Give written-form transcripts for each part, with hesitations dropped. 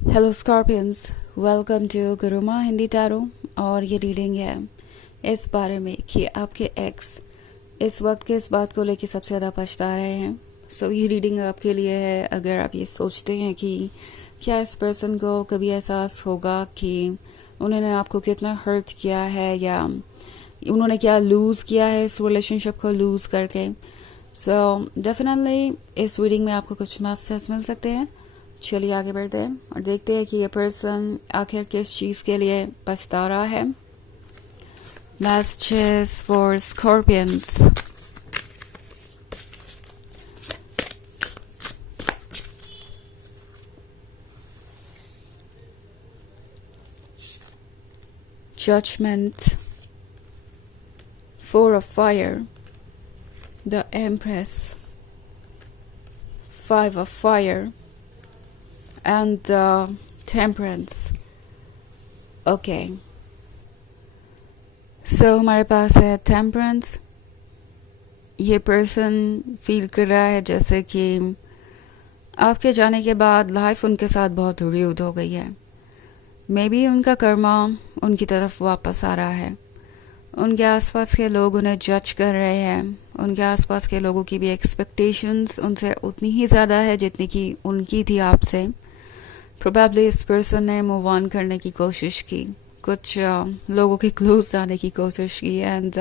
Hello Scorpions, welcome to Guruma Hindi tarot. और ये reading है इस बारे में कि आपके एक्स इस वक्त किस बात को लेकर सबसे ज़्यादा पछता रहे हैं। ये रीडिंग आपके लिए है अगर आप ये सोचते हैं कि क्या इस पर्सन को कभी एहसास होगा कि उन्होंने आपको कितना हर्ट किया है या उन्होंने क्या लूज़ किया है इस रिलेशनशिप को लूज़ करके। डेफिनेटली इस रीडिंग में आपको कुछ मैसेज मिल सकते हैं। चलिए आगे बढ़ते हैं और देखते हैं कि ये पर्सन आखिर किस चीज़ के लिए पछता रहा है। Messages for scorpions. Judgment, Four of Fire, the Empress, Five of Fire, and Temperance. Okay. हमारे पास है Temperance। ये पर्सन फील कर रहा है जैसे कि आपके जाने के बाद लाइफ उनके साथ बहुत रूड हो गई है। मे बी उनका कर्मा उनकी तरफ वापस आ रहा है। उनके आसपास के लोग उन्हें जज कर रहे हैं। उनके आसपास के लोगों की भी एक्सपेक्टेशंस उनसे उतनी ही ज़्यादा है जितनी कि उनकी थी आपसे। प्रोबेबली इस पर्सन ने मूव ऑन करने की कोशिश की, कुछ लोगों के क्लोज जाने की कोशिश की एंड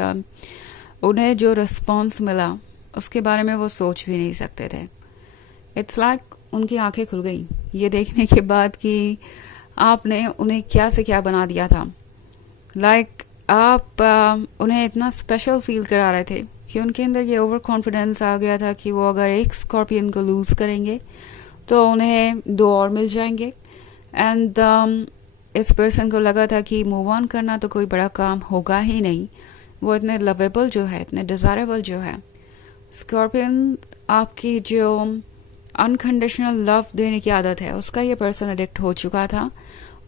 उन्हें जो रिस्पॉन्स मिला उसके बारे में वो सोच भी नहीं सकते थे। इट्स लाइक उनकी आंखें खुल गई ये देखने के बाद कि आपने उन्हें क्या से क्या बना दिया था। आप उन्हें इतना स्पेशल फील करा रहे थे कि उनके अंदर ये ओवर कॉन्फिडेंस आ गया था कि वो अगर एक स्कॉर्पियन को लूज़ करेंगे तो उन्हें दो और मिल जाएंगे। एंड इस पर्सन को लगा था कि मूव ऑन करना तो कोई बड़ा काम होगा ही नहीं। वो इतने लवेबल जो है, इतने डिज़ायरेबल जो है स्कॉर्पियन, आपकी जो अनकंडीशनल लव देने की आदत है उसका ये पर्सन एडिक्ट हो चुका था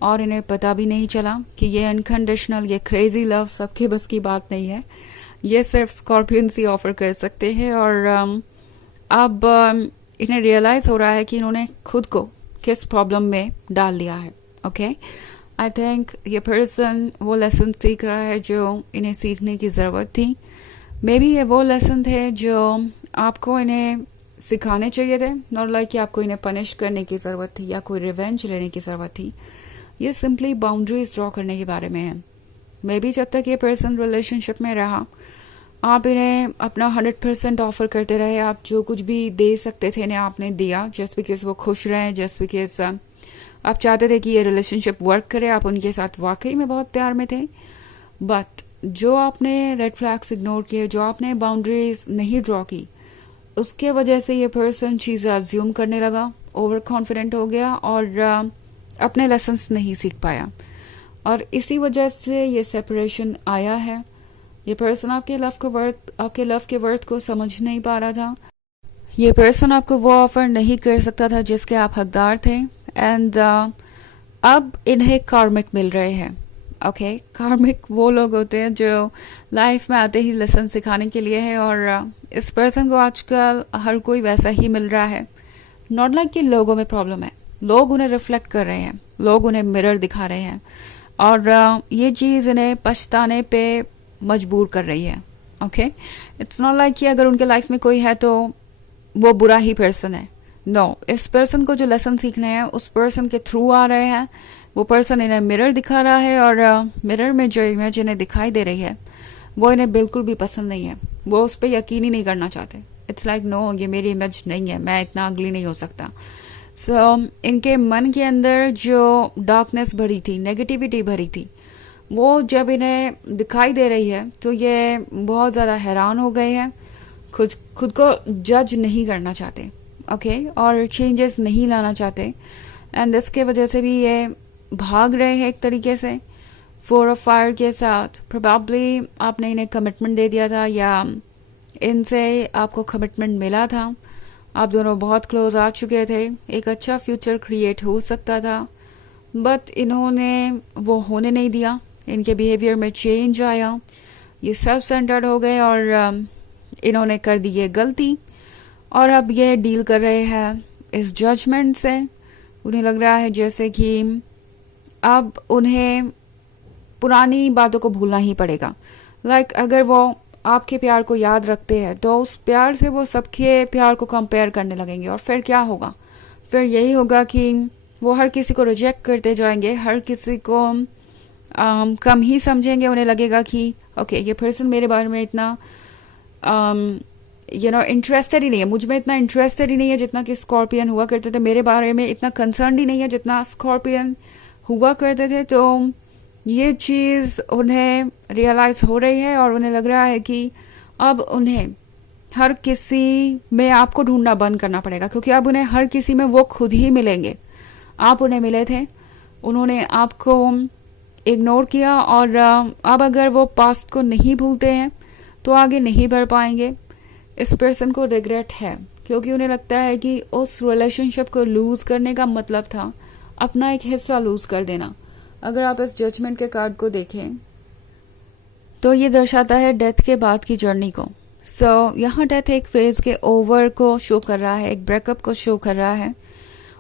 और इन्हें पता भी नहीं चला कि ये अनकंडीशनल, ये क्रेजी लव सबके बस की बात नहीं है। ये सिर्फ स्कॉर्पियंस ही ऑफर कर सकते हैं। और अब इन्हें रियलाइज हो रहा है कि इन्होंने खुद को किस प्रॉब्लम में डाल लिया है। ओके, आई थिंक ये पर्सन वो लेसन सीख रहा है जो इन्हें सीखने की ज़रूरत थी। मे बी ये वो लेसन थे जो आपको इन्हें सिखाने चाहिए थे, नॉट लाइक कि आपको इन्हें पनिश करने की ज़रूरत थी या कोई रिवेंज लेने की ज़रूरत थी। ये सिंपली बाउंड्रीज ड्रॉ करने के बारे में है। मे बी जब तक ये पर्सन रिलेशनशिप में रहा आप इन्हें अपना 100% ऑफर करते रहे। आप जो कुछ भी दे सकते थे इन्हें आपने दिया, जस्ट बिकॉज वो खुश रहें, जस्ट बिकॉज आप चाहते थे कि ये रिलेशनशिप वर्क करे। आप उनके साथ वाकई में बहुत प्यार में थे। बट जो आपने रेड फ्लैग्स इग्नोर किए, जो आपने बाउंड्रीज नहीं ड्रॉ की, उसके वजह से ये पर्सन चीज़ें अज्यूम करने लगा, ओवर कॉन्फिडेंट हो गया और अपने लेसन्स नहीं सीख पाया। और इसी वजह से ये सेपरेशन आया है। ये पर्सन आपके लव के वर्थ को समझ नहीं पा रहा था। ये पर्सन आपको वो ऑफर नहीं कर सकता था जिसके आप हकदार थे। एंड अब इन्हें कार्मिक मिल रहे हैं। ओके, कार्मिक वो लोग होते हैं जो लाइफ में आते ही लेसन सिखाने के लिए है। और इस पर्सन को आजकल हर कोई वैसा ही मिल रहा है। नॉट लाइक कि लोगों में प्रॉब्लम है, लोग उन्हें रिफ्लेक्ट कर रहे हैं, लोग उन्हें मिरर दिखा रहे हैं और ये चीज़ इन्हें पछताने पे मजबूर कर रही है। ओके, इट्स नॉट लाइक कि अगर उनके लाइफ में कोई है तो वो बुरा ही पर्सन है। नो, इस पर्सन को जो लेसन सीखने हैं उस पर्सन के थ्रू आ रहे हैं। वो पर्सन इन्हें मिरर दिखा रहा है और मिरर में जो इमेज इन्हें दिखाई दे रही है वो इन्हें बिल्कुल भी पसंद नहीं है। वो उस पर यकीन ही नहीं करना चाहते। इट्स लाइक नो, ये मेरी इमेज नहीं है, मैं इतना अगली नहीं हो सकता। इनके मन के अंदर जो डार्कनेस भरी थी, नेगेटिविटी भरी थी, वो जब इन्हें दिखाई दे रही है तो ये बहुत ज़्यादा हैरान हो गए हैं। खुद को जज नहीं करना चाहते। ओके, और चेंजेस नहीं लाना चाहते। एंड इसके वजह से भी ये भाग रहे हैं एक तरीके से फोर ऑफ फायर के साथ। प्रोबेबली आपने इन्हें कमिटमेंट दे दिया था या इनसे आपको कमिटमेंट मिला था। आप दोनों बहुत क्लोज आ चुके थे, एक अच्छा फ्यूचर क्रिएट हो सकता था, बट इन्होंने वो होने नहीं दिया। इनके बिहेवियर में चेंज आया, ये सेल्फ सेंटर्ड हो गए और इन्होंने कर दी ये गलती और अब ये डील कर रहे हैं इस जजमेंट से उन्हें लग रहा है जैसे कि अब उन्हें पुरानी बातों को भूलना ही पड़ेगा। अगर वो आपके प्यार को याद रखते हैं तो उस प्यार से वो सबके प्यार को कंपेयर करने लगेंगे, और फिर क्या होगा? फिर यही होगा कि वो हर किसी को रिजेक्ट करते जाएंगे, हर किसी को कम ही समझेंगे। उन्हें लगेगा कि ओके, ये पर्सन मेरे बारे में इतना इंटरेस्टेड ही नहीं है, मुझ में इतना इंटरेस्टेड ही नहीं है जितना कि स्कॉर्पियन हुआ करते थे, मेरे बारे में इतना कंसर्न ही नहीं है जितना स्कॉर्पियन हुआ करते थे। तो ये चीज़ उन्हें रियलाइज़ हो रही है और उन्हें लग रहा है कि अब उन्हें हर किसी में आपको ढूंढना बंद करना पड़ेगा, क्योंकि अब उन्हें हर किसी में वो खुद ही मिलेंगे। आप उन्हें मिले थे, उन्होंने आपको इग्नोर किया, और अब अगर वो पास्ट को नहीं भूलते हैं तो आगे नहीं बढ़ पाएंगे। इस पर्सन को रिग्रेट है, क्योंकि उन्हें लगता है कि उस रिलेशनशिप को लूज करने का मतलब था अपना एक हिस्सा लूज कर देना। अगर आप इस जजमेंट के कार्ड को देखें तो ये दर्शाता है डेथ के बाद की जर्नी को। यहाँ डेथ एक फेज के ओवर को शो कर रहा है, एक ब्रेकअप को शो कर रहा है,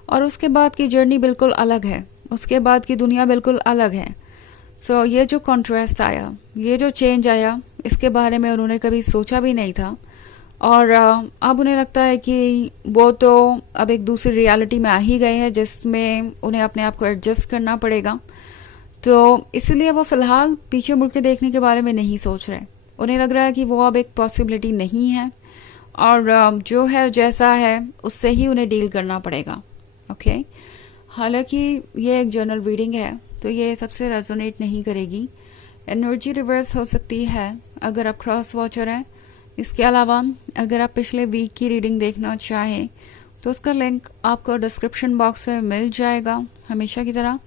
और उसके बाद की जर्नी बिल्कुल अलग है, उसके बाद की दुनिया बिल्कुल अलग है। ये जो कॉन्ट्रास्ट आया, ये जो चेंज आया, इसके बारे में उन्होंने कभी सोचा भी नहीं था, और अब उन्हें लगता है कि वो तो अब एक दूसरी रियलिटी में आ ही गए हैं जिसमें उन्हें अपने आप को एडजस्ट करना पड़ेगा। तो इसलिए वो फिलहाल पीछे मुड़ के देखने के बारे में नहीं सोच रहे। उन्हें लग रहा है कि वो अब एक पॉसिबिलिटी नहीं है, और जो है जैसा है उससे ही उन्हें डील करना पड़ेगा। ओके, हालांकि ये एक जनरल रीडिंग है तो ये सबसे रेजोनेट नहीं करेगी, एनर्जी रिवर्स हो सकती है अगर आप क्रॉस वॉचर हैं। इसके अलावा अगर आप पिछले वीक की रीडिंग देखना चाहें तो उसका लिंक आपको डिस्क्रिप्शन बॉक्स में मिल जाएगा हमेशा की तरह।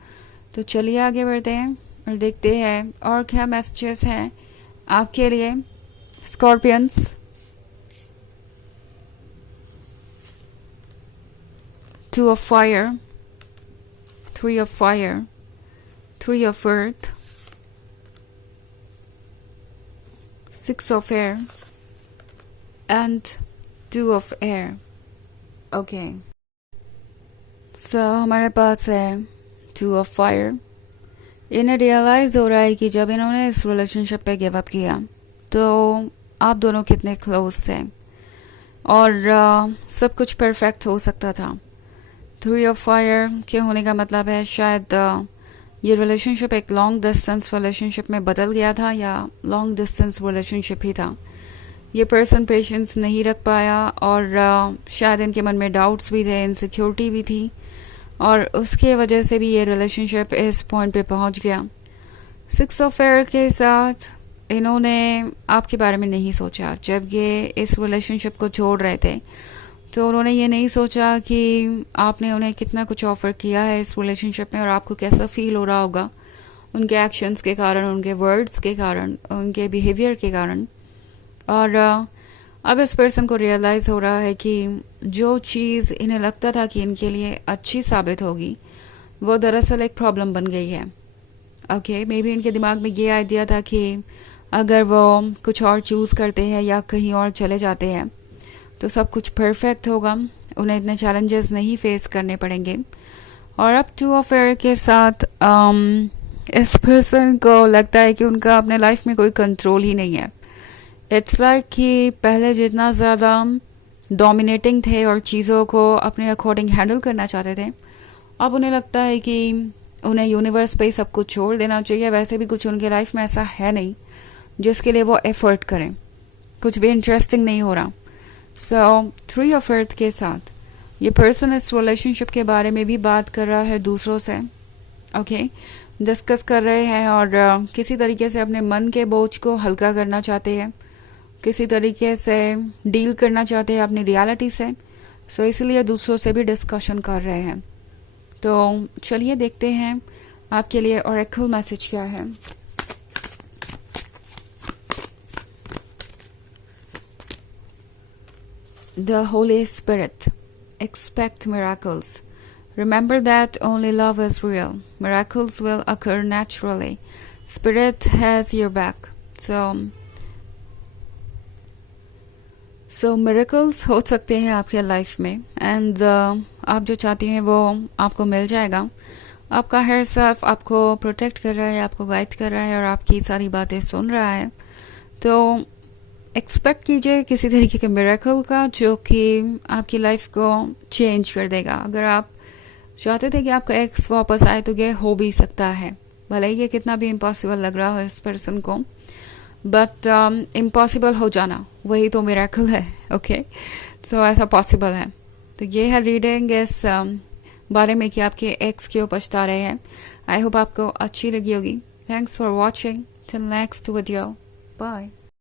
तो चलिए आगे बढ़ते हैं और देखते हैं और क्या मैसेजेस हैं आपके लिए Scorpions. Two of fire, three of fire, three of earth, six of air and two of air. Okay. हमारे पास है टू ऑफ फायर। इन्हें रियलाइज हो रहा है कि जब इन्होंने इस रिलेशनशिप पे गिव अप किया तो आप दोनों कितने क्लोज थे और सब कुछ परफेक्ट हो सकता था। थ्री ऑफ फायर के होने का मतलब है शायद ये रिलेशनशिप एक लॉन्ग डिस्टेंस रिलेशनशिप में बदल गया था, या लॉन्ग डिस्टेंस रिलेशनशिप ही था। ये पर्सन पेशेंस नहीं रख पाया और शायद इनके मन में डाउट्स भी थे, इनसिक्योरिटी भी थी, और उसके वजह से भी ये रिलेशनशिप इस पॉइंट पे पहुंच गया। सिक्स ऑफ एयर के साथ इन्होंने आपके बारे में नहीं सोचा। जब ये इस रिलेशनशिप को छोड़ रहे थे तो उन्होंने ये नहीं सोचा कि आपने उन्हें कितना कुछ ऑफर किया है इस रिलेशनशिप में और आपको कैसा फील हो रहा होगा उनके एक्शंस के कारण, उनके वर्ड्स के कारण, उनके बिहेवियर के कारण। और अब इस पर्सन को रियलाइज़ हो रहा है कि जो चीज़ इन्हें लगता था कि इनके लिए अच्छी साबित होगी वो दरअसल एक प्रॉब्लम बन गई है। ओके, मे बी इनके दिमाग में ये आइडिया था कि अगर वो कुछ और चूज़ करते हैं या कहीं और चले जाते हैं तो सब कुछ परफेक्ट होगा, उन्हें इतने चैलेंजेस नहीं फेस करने पड़ेंगे। और अब टू ऑफ एयर के साथ इस पर्सन को लगता है कि उनका अपने लाइफ में कोई कंट्रोल ही नहीं है। इट्स लाइक कि पहले जितना ज़्यादा डोमिनेटिंग थे और चीज़ों को अपने अकॉर्डिंग हैंडल करना चाहते थे, अब उन्हें लगता है कि उन्हें यूनिवर्स पे ही सब कुछ छोड़ देना चाहिए। वैसे भी कुछ उनके लाइफ में ऐसा है नहीं जिसके लिए वो एफर्ट करें, कुछ भी इंटरेस्टिंग नहीं हो रहा। थ्री ऑफ अर्थ के साथ ये पर्सन इस रिलेशनशिप के बारे में भी बात कर रहा है दूसरों से। ओके, डिस्कस कर रहे हैं और किसी तरीके से अपने मन के बोझ को हल्का करना चाहते हैं, किसी तरीके से डील करना चाहते हैं अपनी रियलिटी से। इसलिए दूसरों से भी डिस्कशन कर रहे हैं। तो चलिए देखते हैं आपके लिए ओरेकल मैसेज क्या है। The Holy Spirit. Expect miracles. Remember that only love is real. Miracles will occur naturally. Spirit has your back. So miracles हो सकते हैं आपके लाइफ में एंड आप जो चाहती हैं वो आपको मिल जाएगा। आपका हायर सेल्फ आपको प्रोटेक्ट कर रहा है, आपको गाइड कर रहा है और आपकी सारी बातें सुन रहा है। तो एक्सपेक्ट कीजिए किसी तरीके के मिरेकल का जो कि आपकी लाइफ को चेंज कर देगा। अगर आप चाहते थे कि आपका एक्स वापस आए तो ये हो भी सकता है, भले ही ये कितना भी इम्पॉसिबल लग रहा हो इस पर्सन को, बट इम्पॉसिबल हो जाना वही तो मिरेकल है। ओके, सो ऐसा पॉसिबल है। तो ये है रीडिंग इस बारे में कि आपके एक्स क्यों पछता रहे हैं। आई होप आपको अच्छी लगी होगी। Thanks for watching, till next video, bye.